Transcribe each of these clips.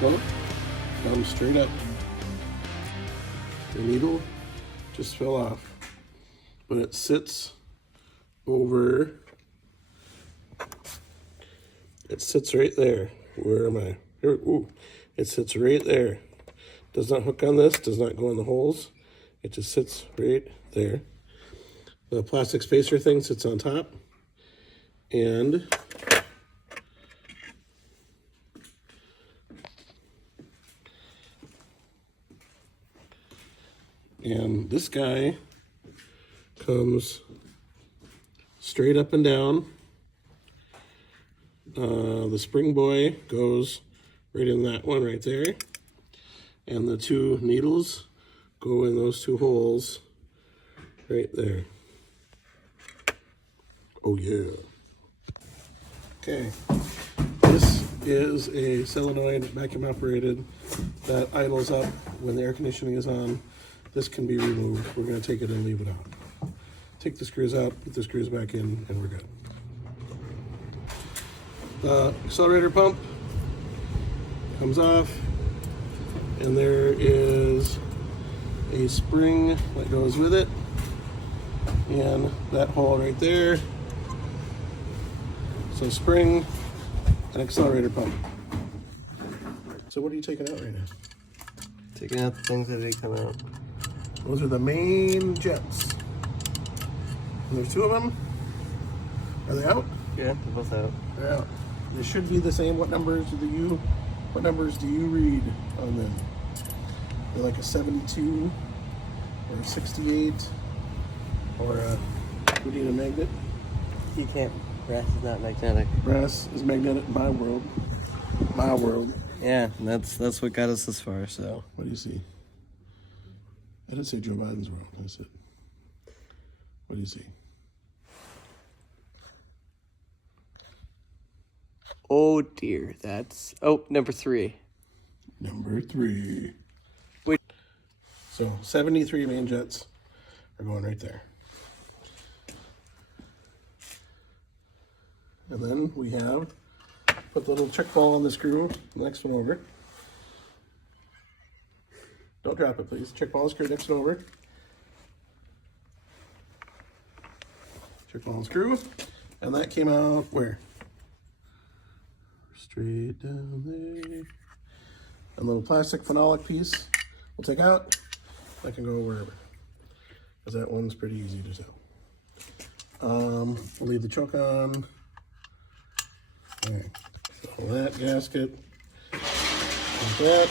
Nope. Comes straight up. The needle just fell off, but it sits over. It sits right there. Where am I? Here, ooh. It sits right there. Does not hook on this, does not go in the holes. It just sits right there. The plastic spacer thing sits on top. And this guy comes straight up and down. The spring boy goes right in that one right there. And the two needles go in those two holes right there. Oh yeah. Okay, this is a solenoid vacuum operated that idles up when the air conditioning is on. This can be removed. We're going to take it and leave it out. Take the screws out, put the screws back in, and we're good. The accelerator pump comes off, and there is a spring that goes with it, and that hole right there. So spring and accelerator pump. So what are you taking out right now? Taking out the things that didn't come out. Those are the main jets. And there's two of them. Are they out? Yeah, they're both out. They're out. They should be the same. What numbers do you read on them? They're like a 72 or a 68 or a, we need a magnet. You can't. Brass is not magnetic. Brass is magnetic in my world. My world. Yeah, that's what got us this far, so. What do you see? I didn't say Joe Biden's world. I said, what do you see? Oh dear, that's, oh, number 3. Number 3. Wait. So 73 main jets are going right there. And then we have, put the little check ball on the screw, the next one over. Don't drop it, please. Check ball and screw, next one over. Check ball and screw. And that came out where? Straight down there. A little plastic phenolic piece we'll take out. That can go wherever, because that one's pretty easy to tell. We'll leave the choke on. Okay, so that gasket, like that,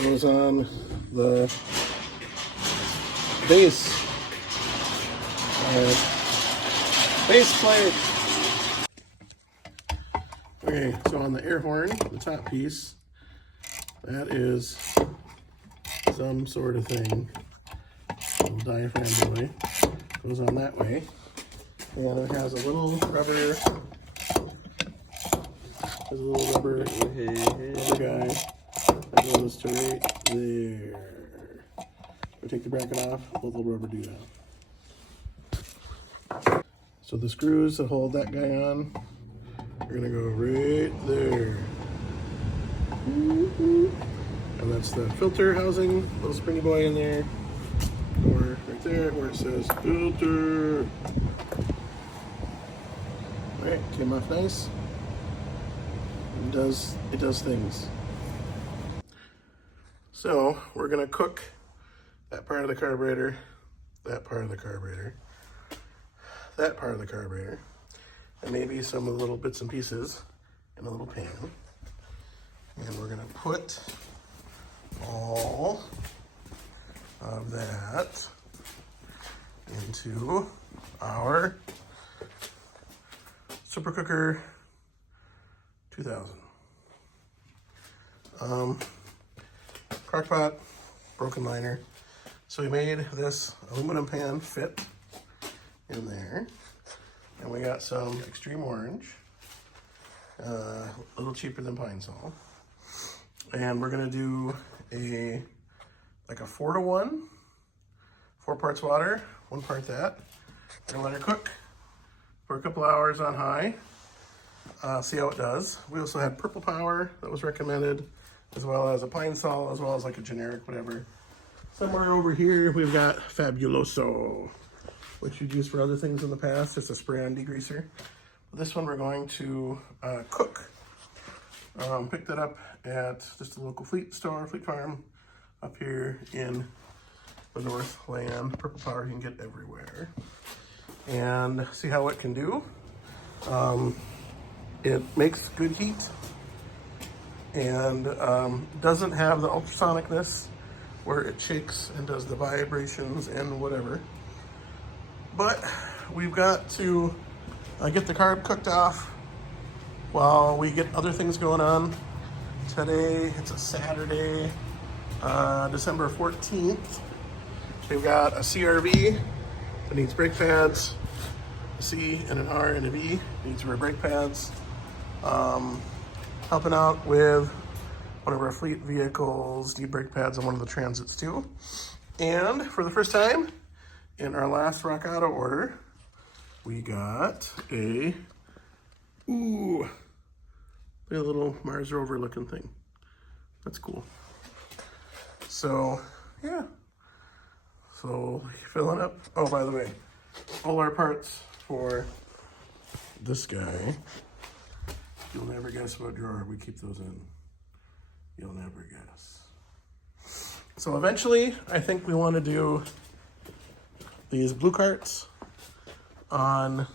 goes on the base plate. Okay, so on the air horn, the top piece, that is some sort of thing. Little diaphragm boy goes on that way, and it has a little rubber. There's a little rubber guy that goes to right there. We take the bracket off, let the little rubber do that. So the screws that hold that guy on are gonna go right there. And that's the filter housing, little springy boy in there. Or right there where it says filter. All right, came off nice. It does things. So we're gonna cook that part of the carburetor, that part of the carburetor, that part of the carburetor, and maybe some of the little bits and pieces in a little pan. And we're gonna put all of that into our Super Cooker 2000. Crockpot, broken liner. So we made this aluminum pan fit in there. And we got some extreme orange, a little cheaper than Pine Sol. And we're gonna do like a 4-to-1, 4 parts water, 1 part that. We're gonna let her cook for a couple hours on high. see how it does. We also had Purple Power that was recommended, as well as a Pine Sol, as well as like a generic whatever. Somewhere over here, we've got Fabuloso, which you'd use for other things in the past, just a spray-on degreaser. This one we're going to cook. Picked it up at just a local fleet farm up here in the Northland. Purple Power you can get everywhere. And see how it can do. It makes good heat and doesn't have the ultrasonicness where it shakes and does the vibrations and whatever. But we've got to get the carb cooked off while we get other things going on. Today, it's a Saturday, December 14th. We've got a CRV that needs brake pads, a C and an R and a V needs rear brake pads. Helping out with one of our fleet vehicles, need brake pads on one of the Transits too. And for the first time in our last Rock Auto order, we got a little Mars rover looking thing. That's cool. So yeah, so filling up. Oh, by the way, all our parts for this guy, you'll never guess what drawer we keep those in. You'll never guess. So eventually, I think we want to do these blue carts on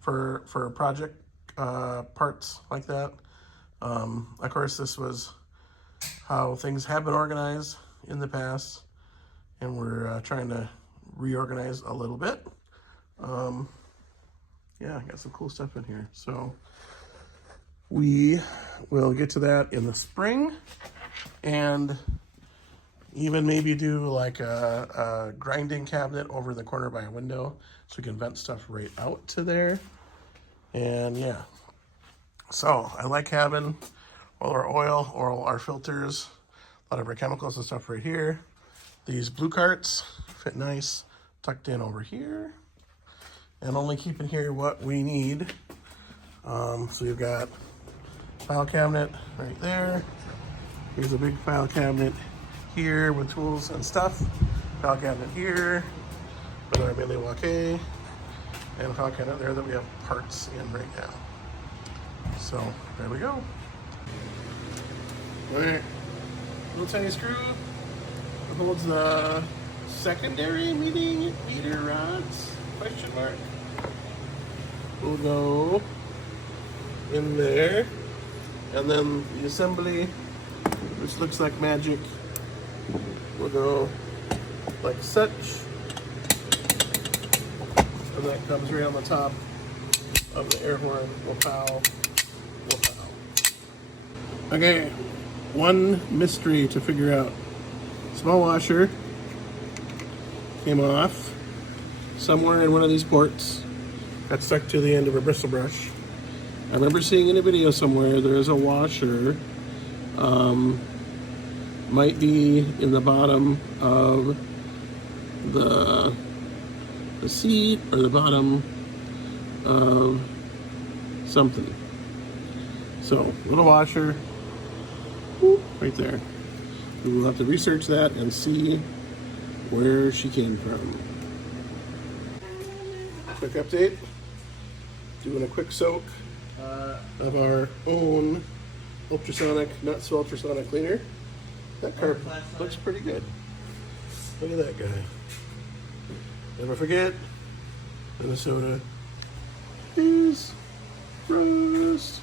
for project parts like that. Of course, this was how things have been organized in the past, and we're trying to reorganize a little bit. Yeah, I got some cool stuff in here. So we will get to that in the spring, and even maybe do like a grinding cabinet over the corner by a window so we can vent stuff right out to there. And yeah, so I like having all our oil, all our filters, a lot of our chemicals and stuff right here. These blue carts fit nice, tucked in over here, and only keeping here what we need. So you've got file cabinet right there. Here's a big file cabinet here with tools and stuff. File cabinet here with our Milwaukee, and a file cabinet there that we have parts in right now. So there we go. All right, little tiny screw that holds the secondary meter rods, question mark. Will go in there, and then the assembly, which looks like magic, will go like such, and that comes right on the top of the air horn. Will pow. Okay, one mystery to figure out. Small washer came off somewhere in one of these ports, got stuck to the end of a bristle brush. I remember seeing in a video somewhere there is a washer, might be in the bottom of the seat or the bottom of something. So, little washer, right there. We will have to research that and see where she came from. Quick update. Doing a quick soak of our own ultrasonic, not so ultrasonic cleaner. That car looks pretty good. Look at that guy. Never forget, Minnesota is rust.